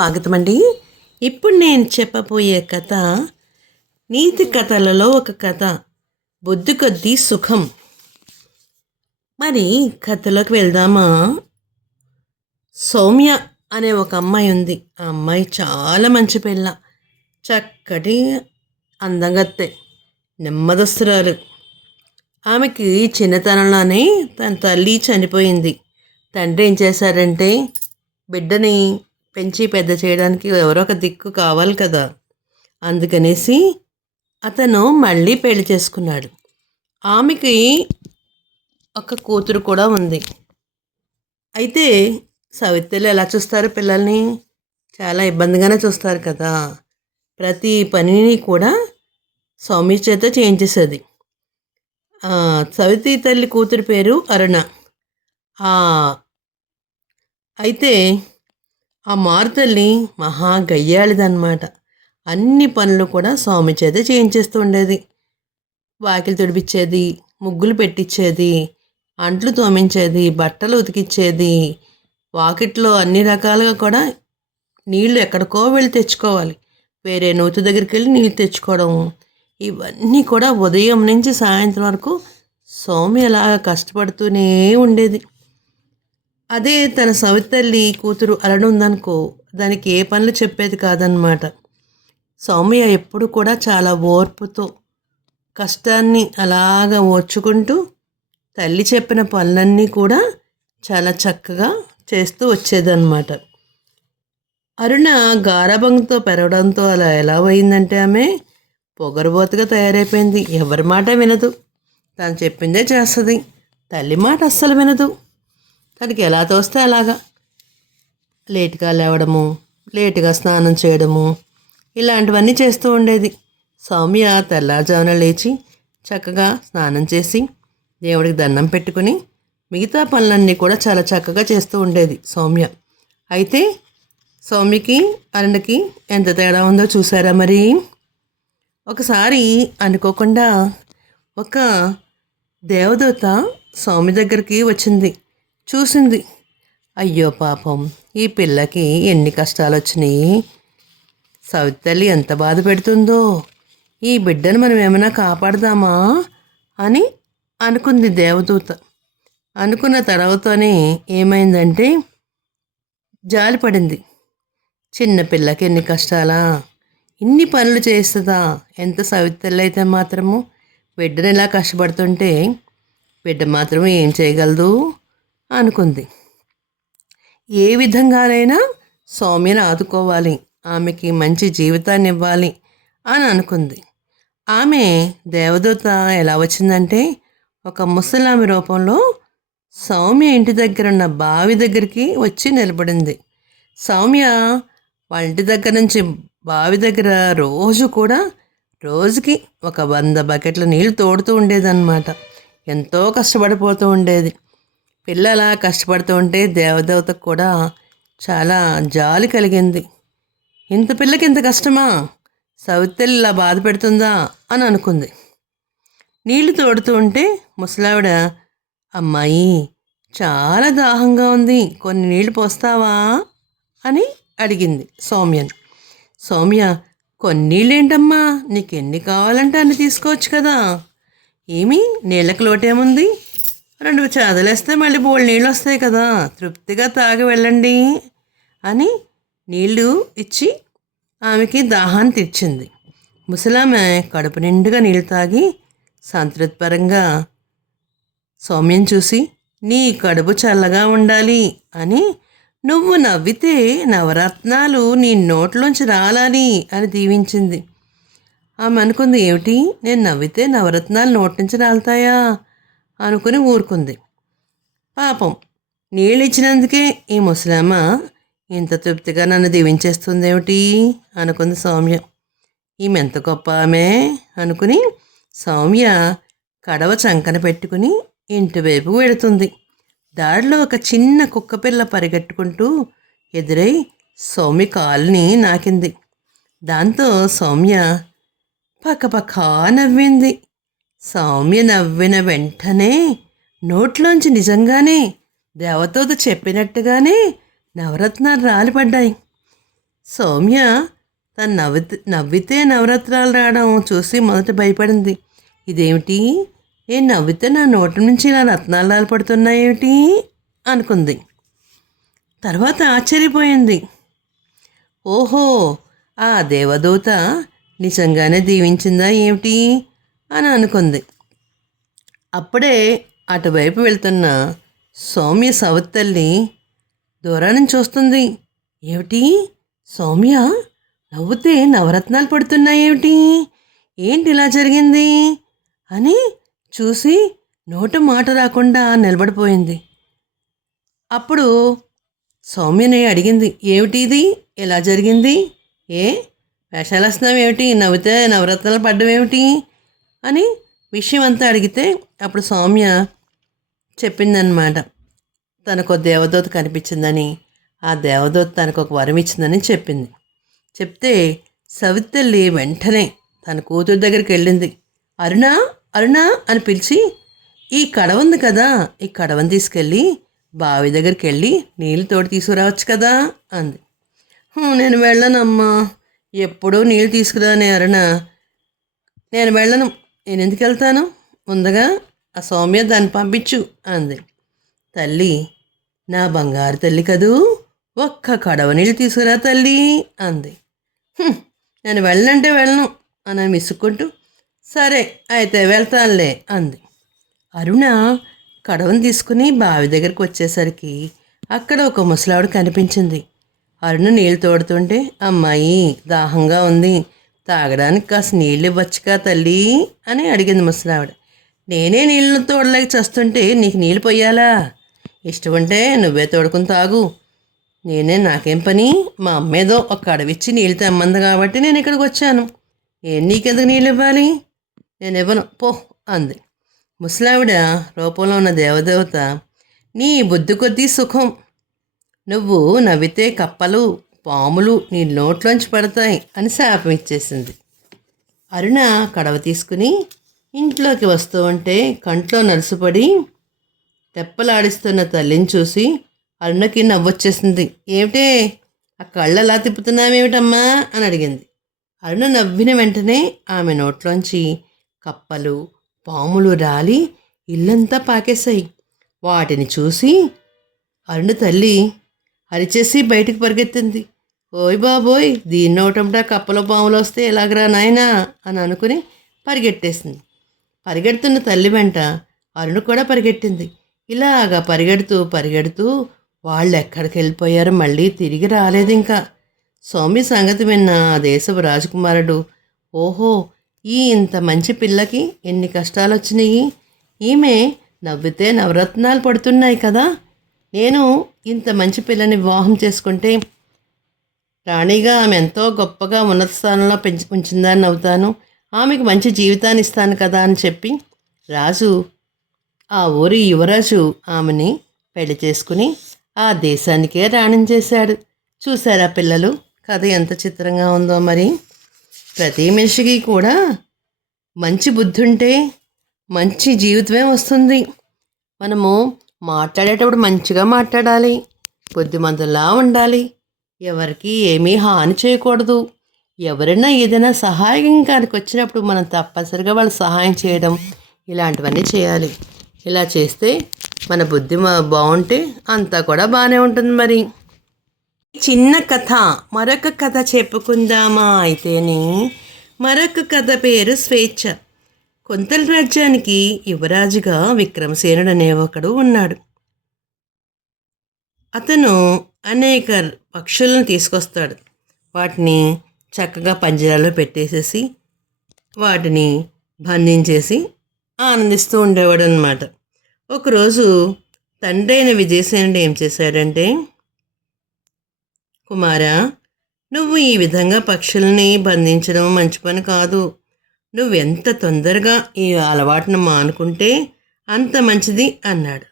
స్వాగతం అండి ఇప్పుడు నేను చెప్పబోయే కథ నీతి కథలలో ఒక కథ. బొద్దు కొద్దీ సుఖం. మరి కథలోకి వెళ్దామా? సౌమ్య అనే ఒక అమ్మాయి ఉంది. ఆ అమ్మాయి చాలా మంచి పిల్ల. చక్కటి అందంగత్తే. నెమ్మదస్తురాలు. ఆమెకి చిన్నతనంలోనే తన తల్లి చనిపోయింది. తండ్రి ఏం చేశారంటే బిడ్డని పెంచి పెద్ద చేయడానికి ఎవరో ఒక దిక్కు కావాలి కదా. అందుకనేసి అతను మళ్ళీ పెళ్ళి చేసుకున్నాడు. ఆమెకి ఒక కూతురు కూడా ఉంది. అయితే సవిత్రులు ఎలా చూస్తారు పిల్లల్ని? చాలా ఇబ్బందిగానే చూస్తారు కదా. ప్రతి పనిని కూడా స్వామి చేత చేయించేసేది. ఆ, సవితి తల్లి కూతురు పేరు అరుణ. అయితే ఆ మారుతల్లి మహా గయ్యాళిదన్నమాట అన్ని పనులు కూడా స్వామి చేత చేయించేస్తూ ఉండేది. వాకిలి తుడిపించేది ముగ్గులు పెట్టించేది అంట్లు తోమించేది బట్టలు ఉతికిచ్చేది వాకిట్లో అన్ని రకాలుగా కూడా నీళ్ళు ఎక్కడికో వెళ్ళి తెచ్చుకోవాలి. వేరే నూతు దగ్గరికి వెళ్ళి నీళ్ళు తెచ్చుకోవడం ఇవన్నీ కూడా ఉదయం నుంచి సాయంత్రం వరకు సౌమ్య అలా కష్టపడుతూనే ఉండేది. అదే తన సవితల్లి కూతురు అలనుందనుకో దానికి ఏ పనులు చెప్పేది కాదనమాట సౌమ్య ఎప్పుడు కూడా చాలా ఓర్పుతో కష్టాన్ని అలాగా ఓర్చుకుంటూ తల్లి చెప్పిన పనులన్నీ కూడా చాలా చక్కగా చేస్తూ వచ్చేదన్నమాట. అరుణ గారాభంతో పెరగడంతో అలా ఎలా అయిందంటే ఆమె పొగరుబోతుగా తయారైపోయింది. ఎవరి మాట వినదు. తను చెప్పిందే చేస్తుంది. తల్లి మాట అస్సలు వినదు. తనకి ఎలా తోస్తే అలాగా. లేటుగా లేవడము లేటుగా స్నానం చేయడము ఇలాంటివన్నీ చేస్తూ ఉండేది. సౌమ్య తెల్లారుజామున లేచి చక్కగా స్నానం చేసి దేవుడికి దండం పెట్టుకుని మిగతా పనులన్నీ కూడా చాలా చక్కగా చేస్తూ ఉండేది సౌమ్య. అయితే సౌమ్యకి అరుణకి ఎంత తేడా ఉందో చూసారా మరి? ఒకసారి అనుకోకుండా ఒక దేవదూత స్వామి దగ్గరికి వచ్చింది. చూసింది. అయ్యో పాపం ఈ పిల్లకి ఎన్ని కష్టాలు వచ్చినాయి సవితల్లి ఎంత బాధ పెడుతుందో? ఈ బిడ్డను మనం ఏమైనా కాపాడదామా? అని అనుకుంది దేవదూత. అనుకున్న తర్వాతనే ఏమైందంటే జాలి పడింది. చిన్న పిల్లకి ఎన్ని కష్టాలా? ఇన్ని పనులు చేస్తుందా? ఎంత సవితల్లి అయితే మాత్రము? బిడ్డను ఇలా కష్టపడుతుంటే బిడ్డ మాత్రం ఏం చేయగలదు? అనుకుంది. ఏ విధంగానైనా సౌమ్యను ఆదుకోవాలి. ఆమెకి మంచి జీవితాన్ని ఇవ్వాలి అని అనుకుంది. ఆమె దేవదూత ఎలా వచ్చిందంటే ఒక ముసలామి రూపంలో సౌమ్య ఇంటి దగ్గర ఉన్న బావి దగ్గరికి వచ్చి నిలబడింది. సౌమ్య వాళ్ళ ఇంటి దగ్గర నుంచి బావి దగ్గర రోజు కూడా రోజుకి ఒక వంద బకెట్ల నీళ్ళు తోడుతూ ఉండేదన్నమాట. ఎంతో కష్టపడిపోతూ ఉండేది. పిల్ల అలా కష్టపడుతూ ఉంటే దేవదేవతకు కూడా చాలా జాలి కలిగింది. ఇంత పిల్లకి ఇంత కష్టమా? సవితల్లి ఇలా బాధ పెడుతుందా? అని అనుకుంది. నీళ్ళు తోడుతూ ఉంటే ముసలావిడ అమ్మాయి చాలా దాహంగా ఉంది. కొన్ని నీళ్ళు పోస్తావా? అని అడిగింది సౌమ్యను. సౌమ్య కొన్ని నీళ్ళేంటమ్మా నీకు ఎన్ని కావాలంటే అన్ని తీసుకోవచ్చు కదా. ఏమి? నీళ్ళకి లోటేముంది? రెండు చాదలేస్తే మళ్ళీ బోల్ నీళ్ళు వస్తాయి కదా. తృప్తిగా తాగి వెళ్ళండి అని నీళ్ళు ఇచ్చి ఆమెకి దాహాన్ని తీర్చింది. ముసలామె కడుపు నిండుగా నీళ్ళు తాగి సంతృప్తిపరంగా సౌమ్యం చూసి నీ కడుపు చల్లగా ఉండాలి అని నువ్వు నవ్వితే నవరత్నాలు నీ నోట్లోంచి రాలాలి అని దీవించింది. ఆమె అనుకుంది ఏమిటి? నేను నవ్వితే నవరత్నాలు నోటి నుంచి రాలుతాయా? అనుకుని ఊరుకుంది. పాపం నీళ్ళు ఇచ్చినందుకే ఈ ముసలామ ఇంత తృప్తిగా నన్ను దీవించేస్తుందేమిటి? అనుకుంది సౌమ్య. ఈమె ఎంత గొప్ప ఆమె? అనుకుని సౌమ్య కడవ చంకన పెట్టుకుని ఇంటి వైపు వెళుతుంది. దారిలో ఒక చిన్న కుక్కపిల్ల పరిగెట్టుకుంటూ ఎదురై సౌమ్య కాలుని నాకింది. దాంతో సౌమ్య పక్కపక్క నవ్వింది. సౌమ్య నవ్విన వెంటనే నోట్లోంచి నిజంగానే దేవతోత చెప్పినట్టుగానే నవరత్నాలు రాలిపడ్డాయి. సౌమ్య తను నవ్వితే నవ్వితే నవరత్నాలు రావడం చూసి మొదట భయపడింది. ఇదేమిటి? నేను నవ్వితే నా నోటి నుంచి ఇలా రత్నాలు రాలిపడుతున్నాయేమిటి? అనుకుంది. తర్వాత ఆశ్చర్యపోయింది. ఓహో ఆ దేవదూత నిజంగానే దీవించిందా ఏమిటి? అని అనుకుంది. అప్పుడే అటువైపు వెళ్తున్న సౌమ్య సవత్తల్ని దూరాన్ని చూస్తుంది. ఏమిటి? సౌమ్య నవ్వుతే నవరత్నాలు పడుతున్నాయేమిటి ఏంటి ఇలా జరిగింది? అని చూసి నోట మాట రాకుండా నిలబడిపోయింది. అప్పుడు సౌమ్యని అడిగింది ఏమిటి ఇది? ఎలా జరిగింది? ఏ? వేషాలు వస్తున్నావు ఏమిటి? నవ్వితే నవరత్నాలు పడ్డం ఏమిటి? అని విషయం అంతా అడిగితే అప్పుడు సౌమ్య చెప్పిందనమాట తనకు దేవదూత కనిపించిందని ఆ దేవదూత తనకు ఒక వరం ఇచ్చిందని చెప్పింది. చెప్తే సవితల్లి వెంటనే తన కూతురు దగ్గరికి వెళ్ళింది. అరుణ అరుణ అని పిలిచి ఈ కడవ ఉంది కదా ఈ కడవని తీసుకెళ్ళి బావి దగ్గరికి వెళ్ళి నీళ్ళు తోటి తీసుకురావచ్చు కదా అంది. నేను వెళ్ళనమ్మా. ఎప్పుడూ నీళ్ళు తీసుకురానే అరుణ. నేను వెళ్ళను. నేను ఎందుకు వెళ్తాను ముందుగా ఆ సౌమ్య దాన్ని పంపించు అంది. తల్లి నా బంగారు తల్లి కదూ? ఒక్క కడవ నీళ్ళు తీసుకురా తల్లి అంది. నేను వెళ్ళనంటే వెళ్ళను అని విసుక్కుంటూ సరే అయితే వెళ్తానులే అంది. అరుణ కడవను తీసుకుని బావి దగ్గరికి వచ్చేసరికి అక్కడ ఒక ముసలావిడ కనిపించింది. అరుణ నీళ్ళు తోడుతుంటే అమ్మాయి దాహంగా ఉంది తాగడానికి కాస్త నీళ్ళు ఇవ్వచ్చుగా తల్లి అని అడిగింది ముసలావిడ. నేనే నీళ్ళు తోడలేక చేస్తుంటే నీకు నీళ్ళు పోయాలా? ఇష్టం ఉంటే నువ్వే తోడుకుని తాగు. నేనే నాకేం పని? మా అమ్మేదో ఒక అడవిచ్చి నీళ్ళు తెమ్మంది కాబట్టి నేను ఇక్కడికి వచ్చాను. ఏం నీకెందుకు నీళ్ళు ఇవ్వాలి? నేను ఇవ్వను. పో అంది. ముసలావిడ రూపంలో ఉన్న దేవదేవత నీ బుద్ధి కొద్దీ సుఖం. నువ్వు నవ్వితే కప్పలు పాములు నీ నోట్లోంచి పడతాయి అని శాపం ఇచ్చేసింది. అరుణ కడవ తీసుకుని ఇంట్లోకి వస్తూ ఉంటే కంట్లో నలుసుపడి తెప్పలాడిస్తున్న తల్లిని చూసి అరుణకి నవ్వొచ్చేసింది. ఏమిటే? ఆ కళ్ళు అలా తిప్పుతున్నావేమిటమ్మా? అని అడిగింది. అరుణ నవ్విన వెంటనే ఆమె నోట్లోంచి కప్పలు పాములు రాలి ఇల్లంతా పాకేశాయి. వాటిని చూసి అరుణ తల్లి అరిచేసి బయటకు పరిగెత్తింది. ఓయ్ బాబోయ్ దీన్ని నోటంటా కప్పల పాములు వస్తే ఎలాగరా నాయనా? అని అనుకుని పరిగెట్టేసింది. పరిగెడుతున్న తల్లి వెంట అరుణ్ కూడా పరిగెట్టింది. ఇలాగా పరిగెడుతూ పరిగెడుతూ వాళ్ళు ఎక్కడికి వెళ్ళిపోయారు మళ్ళీ తిరిగి రాలేదు ఇంకా స్వామి సంగతి విన్న ఆ దేశపు రాజకుమారుడు ఓహో ఈ ఇంత మంచి పిల్లకి ఎన్ని కష్టాలు వచ్చినాయి ఈమె నవ్వితే నవరత్నాలు పడుతున్నాయి కదా. నేను ఇంత మంచి పిల్లని వివాహం చేసుకుంటే రాణిగా ఆమె ఎంతో గొప్పగా ఉన్నత స్థానంలో పెంచి ఉంచిందని నవ్వుతాను ఆమెకు మంచి జీవితాన్ని ఇస్తాను కదా అని చెప్పి రాజు ఆ ఊరి యువరాజు ఆమెని పెళ్ళి చేసుకుని ఆ దేశానికే రాణించేశాడు చూసారా పిల్లలు? కథ ఎంత చిత్రంగా ఉందో మరి. ప్రతి మనిషికి కూడా మంచి బుద్ధి ఉంటే మంచి జీవితమే వస్తుంది. మనము మాట్లాడేటప్పుడు మంచిగా మాట్లాడాలి. బుద్ధిమంతులా ఉండాలి. ఎవరికి ఏమీ హాని చేయకూడదు. ఎవరైనా ఏదైనా సహాయంకానికి వచ్చినప్పుడు మనం తప్పనిసరిగా వాళ్ళు సహాయం చేయడం ఇలాంటివన్నీ చేయాలి. ఇలా చేస్తే మన బుద్ధి బాగుంటే అంతా కూడా బాగానే ఉంటుంది మరి. చిన్న కథ మరొక కథ చెప్పుకుందామా అయితేనే మరొక కథ పేరు స్వేచ్ఛ. కొంతల రాజ్యానికి యువరాజుగా విక్రమసేనుడు అనే ఒకడు ఉన్నాడు. అతను అనేక పక్షులను తీసుకొస్తాడు. వాటిని చక్కగా పంజరాలో పెట్టేసేసి వాటిని బంధించేసి ఆనందిస్తూ ఉండేవాడు అనమాట ఒకరోజు తండ్రి అయిన విజయసేనుడు ఏం చేశాడంటే కుమారా నువ్వు ఈ విధంగా పక్షుల్ని బంధించడం మంచి పని కాదు. నువ్వు ఎంత తొందరగా ఈ అలవాటును మానుకుంటే అంత మంచిది అన్నాడు.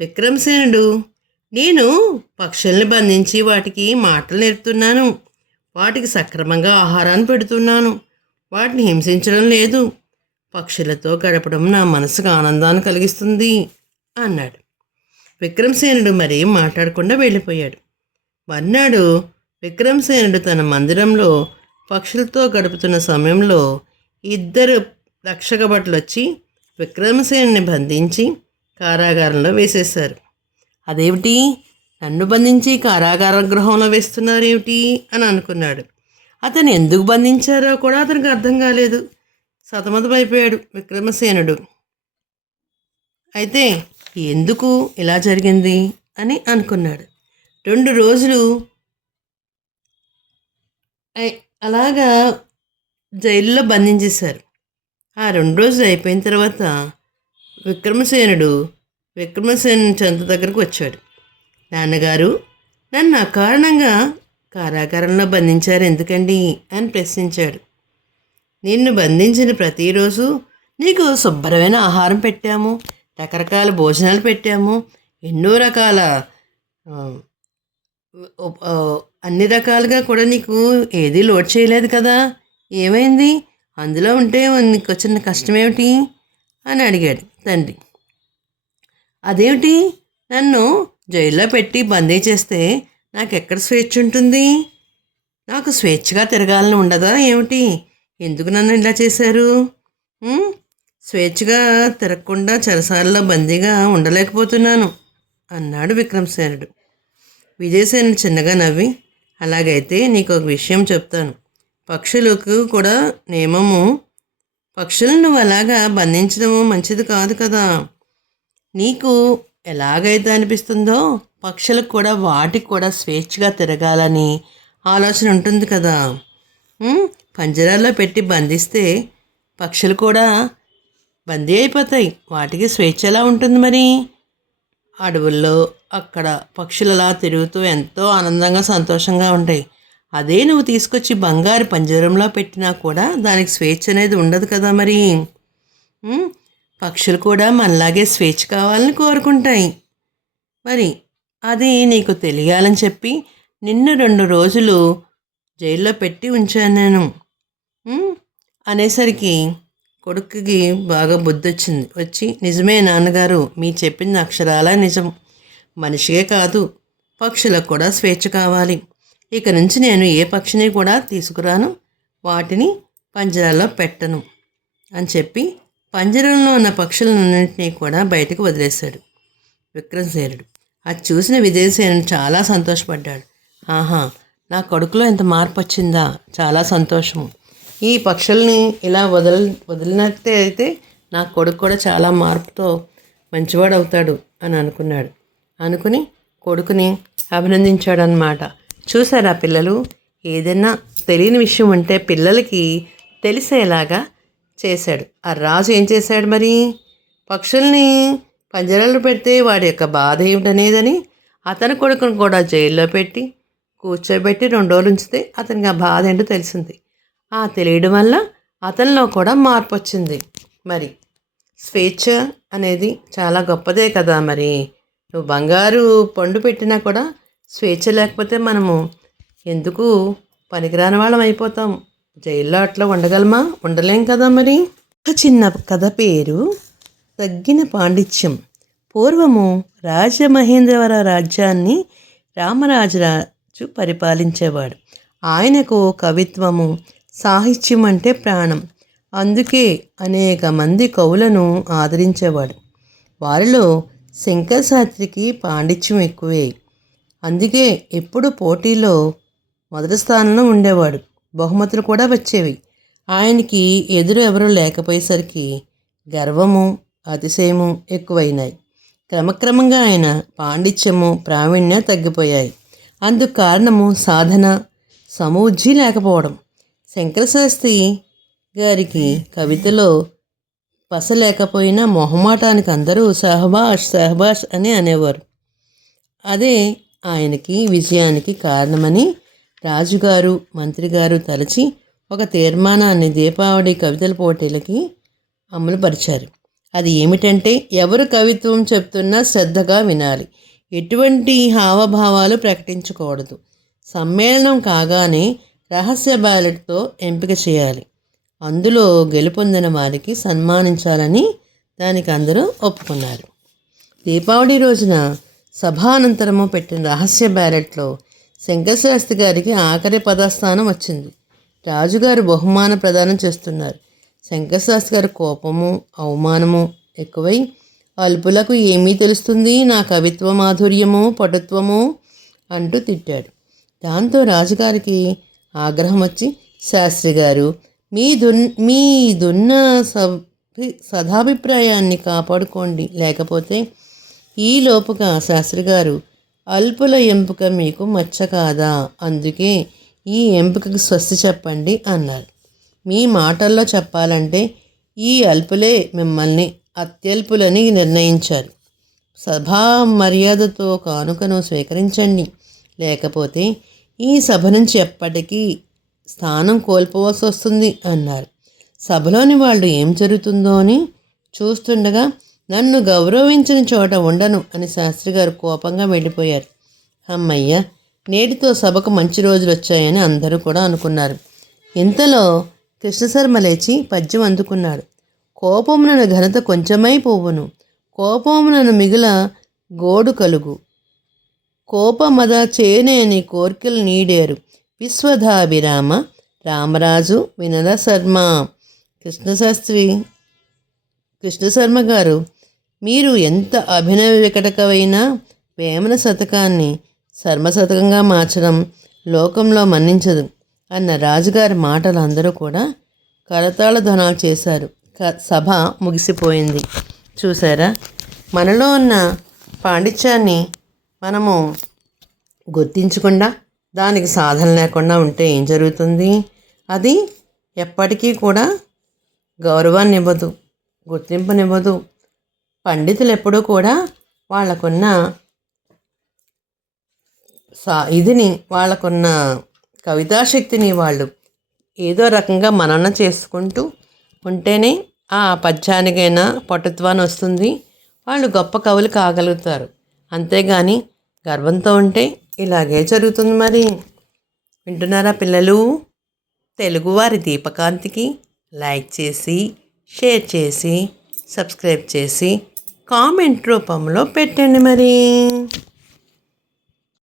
విక్రమసేనుడు నేను పక్షుల్ని బంధించి వాటికి మాటలు నేర్పుతున్నాను. వాటికి సక్రమంగా ఆహారాన్ని పెడుతున్నాను. వాటిని హింసించడం లేదు. పక్షులతో గడపడం నా మనసుకు ఆనందాన్ని కలిగిస్తుంది అన్నాడు. విక్రమసేనుడు మరీ మాట్లాడకుండా వెళ్ళిపోయాడు. మర్నాడు విక్రమసేనుడు తన మందిరంలో పక్షులతో గడుపుతున్న సమయంలో ఇద్దరు రక్షక భటులు వచ్చి విక్రమసేనుని బంధించి కారాగారంలో వేసేశారు. అదేమిటి? నన్ను బంధించి కారాగార గృహంలో వేస్తున్నారేమిటి? అని అనుకున్నాడు. అతను ఎందుకు బంధించారో కూడా అతనికి అర్థం కాలేదు. సతమతమైపోయాడు విక్రమసేనుడు. అయితే ఎందుకు ఇలా జరిగింది? అని అనుకున్నాడు. రెండు రోజులు అలాగా జైల్లో బంధించేశారు. ఆ రెండు రోజులు అయిపోయిన తర్వాత విక్రమసేనుడు విక్రమసేన్ చెంత దగ్గరకు వచ్చాడు. నాన్నగారు నన్ను అకారణంగా కారాగారంలో బంధించారు ఎందుకండి అని ప్రశ్నించాడు. నిన్ను బంధించిన ప్రతిరోజు నీకు శుభ్రమైన ఆహారం పెట్టాము రకరకాల భోజనాలు పెట్టాము ఎన్నో రకాల అన్ని రకాలుగా కూడా నీకు ఏది లోడ్ చేయలేదు కదా? ఏమైంది? అందులో ఉంటే నీకు వచ్చిన కష్టం ఏమిటి? అని అడిగాడు తండ్రి. అదేమిటి? నన్ను జైల్లో పెట్టి బందీ చేస్తే నాకు ఎక్కడ స్వేచ్ఛ ఉంటుంది? నాకు స్వేచ్ఛగా తిరగాలని ఉండదా ఏమిటి? ఎందుకు నన్ను ఇలా చేశారు? స్వేచ్ఛగా తిరగకుండా చెరసాలలో బందీగా ఉండలేకపోతున్నాను అన్నాడు విక్రమసేనుడు. విజయసేనుడు చిన్నగా నవ్వి అలాగైతే నీకు ఒక విషయం చెప్తాను. పక్షులకు కూడా నియమము పక్షులను నువ్వు అలాగా బంధించడము మంచిది కాదు కదా? నీకు ఎలాగైతే అనిపిస్తుందో పక్షులకు కూడా వాటికి కూడా స్వేచ్ఛగా తిరగాలని ఆలోచన ఉంటుంది కదా. పంజరాల్లో పెట్టి బంధిస్తే పక్షులు కూడా బందీ అయిపోతాయి. వాటికి స్వేచ్ఛ ఎలా ఉంటుంది మరి? అడవుల్లో అక్కడ పక్షులు అలా తిరుగుతూ ఎంతో ఆనందంగా సంతోషంగా ఉంటాయి. అదే నువ్వు తీసుకొచ్చి బంగారు పంజరంలో పెట్టినా కూడా దానికి స్వేచ్ఛ అనేది ఉండదు కదా మరి. పక్షులు కూడా మనలాగే స్వేచ్ఛ కావాలని కోరుకుంటాయి. మరి అది నీకు తెలియాలని చెప్పి నిన్ను రెండు రోజులు జైల్లో పెట్టి ఉంచాను నేను. అనేసరికి కొడుకుకి బాగా బుద్ధి వచ్చింది వచ్చి నిజమే నాన్నగారు మీ చెప్పింది అక్షరాల నిజం. మనిషికే కాదు పక్షులకు కూడా స్వేచ్ఛ కావాలి. ఇక నుంచి నేను ఏ పక్షిని కూడా తీసుకురాను వాటిని పంజరాల్లో పెట్టను అని చెప్పి పంజరంలో ఉన్న పక్షులన్నింటినీ కూడా బయటకు వదిలేశాడు విక్రమసేనుడు. అది చూసిన విజయసేనుడు చాలా సంతోషపడ్డాడు. ఆహా నా కొడుకులో ఇంత మార్పు వచ్చిందా? చాలా సంతోషము. ఈ పక్షుల్ని ఇలా వదల వదిలినట్టే అయితే నా కొడుకు కూడా చాలా మార్పుతో మంచివాడు అవుతాడు అని అనుకున్నాడు. అనుకుని కొడుకుని అభినందించాడు అనమాట చూసారా పిల్లలు? ఏదైనా తెలియని విషయం ఉంటే పిల్లలకి తెలిసేలాగా చేశాడు. ఆ రాజు ఏం చేశాడు మరి? పక్షుల్ని పంజరాలు పెడితే వాడి యొక్క బాధ ఏమిటనేదని అతని కొడుకును కూడా జైల్లో పెట్టి కూర్చోబెట్టి రెండు రోజులు ఉంచితే అతనికి ఆ బాధ ఏంటో తెలిసింది. ఆ తెలియడం వల్ల అతనిలో కూడా మార్పు వచ్చింది. మరి స్వేచ్ఛ అనేది చాలా గొప్పదే కదా మరి. నువ్వు బంగారు పండు పెట్టినా కూడా స్వేచ్ఛ లేకపోతే మనము ఎందుకు పనికిరాని వాళ్ళం అయిపోతాం? జైల్లో అట్లా ఉండగలమా? ఉండలేం కదా మరి? ఒక చిన్న కథ పేరు తగ్గిన పాండిత్యం. పూర్వము రాజమహేంద్రవర రాజ్యాన్ని రామరాజరాజు పరిపాలించేవాడు. ఆయనకు కవిత్వము సాహిత్యం అంటే ప్రాణం. అందుకే అనేక మంది కవులను ఆదరించేవాడు. వారిలో శంకరశాస్త్రికి పాండిత్యం ఎక్కువే. అందుకే ఎప్పుడు పోటీలో మొదటి స్థానంలో ఉండేవాడు. బహుమతులు కూడా వచ్చేవి. ఆయనకి ఎదురు ఎవరూ లేకపోయేసరికి గర్వము అతిశయము ఎక్కువైనాయి. క్రమక్రమంగా ఆయన పాండిత్యము ప్రావీణ్యం తగ్గిపోయాయి. అందుకు కారణము సాధన సమూజ్జి లేకపోవడం. శంకరశాస్త్రి గారికి కవితలో పస లేకపోయినా మొహమాటానికి అందరూ సహబాష్ సహబాష్ అని అనేవారు. అదే ఆయనకి విజయానికి కారణమని రాజుగారు మంత్రిగారు తలచి ఒక తీర్మానాన్ని దీపావళి కవితల పోటీలకి అమలుపరిచారు. అది ఏమిటంటే ఎవరు కవిత్వం చెప్తున్నా శ్రద్ధగా వినాలి. ఎటువంటి హావభావాలు ప్రకటించకూడదు. సమ్మేళనం కాగానే రహస్య బ్యాలెట్తో ఎంపిక చేయాలి. అందులో గెలుపొందిన వారికి సన్మానించాలని దానికి అందరూ ఒప్పుకున్నారు. దీపావళి రోజున సభానంతరము పెట్టిన రహస్య బ్యాలెట్లో శంకరశాస్త్రి గారికి ఆఖరి పదస్థానం వచ్చింది. రాజుగారు బహుమాన ప్రదానం చేస్తున్నారు. శంకరశాస్త్రి గారి కోపము అవమానము ఎక్కువై అల్పులకు ఏమీ తెలుస్తుంది? నా కవిత్వ మాధుర్యము పటుత్వము అంటూ తిట్టాడు. దాంతో రాజుగారికి ఆగ్రహం వచ్చి శాస్త్రి గారు మీ దున్ మీదున్న సభి సదాభిప్రాయాన్ని కాపాడుకోండి. లేకపోతే ఈ లోపుగా శాస్త్రి గారు అల్పుల ఎంపిక మీకు మచ్చ కాదా అందుకే ఈ ఎంపికకు స్వస్తి చెప్పండి అన్నారు. మీ మాటల్లో చెప్పాలంటే ఈ అల్పులే మిమ్మల్ని అత్యల్పులని నిర్ణయించారు. సభా మర్యాదతో కానుకను స్వీకరించండి. లేకపోతే ఈ సభ నుంచి ఎప్పటికీ స్థానం కోల్పోవలసి వస్తుంది అన్నారు. సభలోని వాళ్ళు ఏం జరుగుతుందో అని చూస్తుండగా నన్ను గౌరవించిన చోట ఉండను అని శాస్త్రి గారు కోపంగా వెళ్ళిపోయారు. అమ్మయ్య నేటితో సభకు మంచి రోజులు వచ్చాయని అందరూ కూడా అనుకున్నారు. ఇంతలో కృష్ణశర్మ లేచి పద్యం అందుకున్నాడు. కోపమునను ఘనత కొంచెమై పోవును. కోపమునను మిగుల గోడు కలుగు. కోపమద చేనేని కోర్కెలు నీడేరు. విశ్వధాభిరామ రామరాజు వినద శర్మ. కృష్ణశాస్త్రి కృష్ణశర్మ గారు మీరు ఎంత అభినవ వికటకవైన వేమన శతకాన్ని శర్మశతకంగా మార్చడం లోకంలో మన్నించదు అన్న రాజుగారి మాటలు అందరూ కూడా కరతాళ ధనాలు చేశారు. క- సభ ముగిసిపోయింది. చూసారా మనలో ఉన్న పాండిత్యాన్ని మనము గుర్తించకుండా దానికి సాధన లేకుండా ఉంటే ఏం జరుగుతుంది? అది ఎప్పటికీ కూడా గౌరవాన్ని ఇవ్వదు గుర్తింపునివ్వదు. పండితులు ఎప్పుడూ కూడా వాళ్ళకున్న సా ఇదిని వాళ్ళకున్న కవితాశక్తిని వాళ్ళు ఏదో రకంగా మనన చేసుకుంటూ ఉంటేనే ఆ పద్యానికైనా పటుత్వాన్ని వస్తుంది. వాళ్ళు గొప్ప కవులు కాగలుగుతారు. అంతేగాని గర్వంతో ఉంటే ఇలాగే జరుగుతుంది మరి. వింటున్నారా పిల్లలు? తెలుగువారి దీపకాంతికి లైక్ చేసి షేర్ చేసి సబ్స్క్రైబ్ చేసి కామెంట్ రూపంలో పెట్టండి మరి.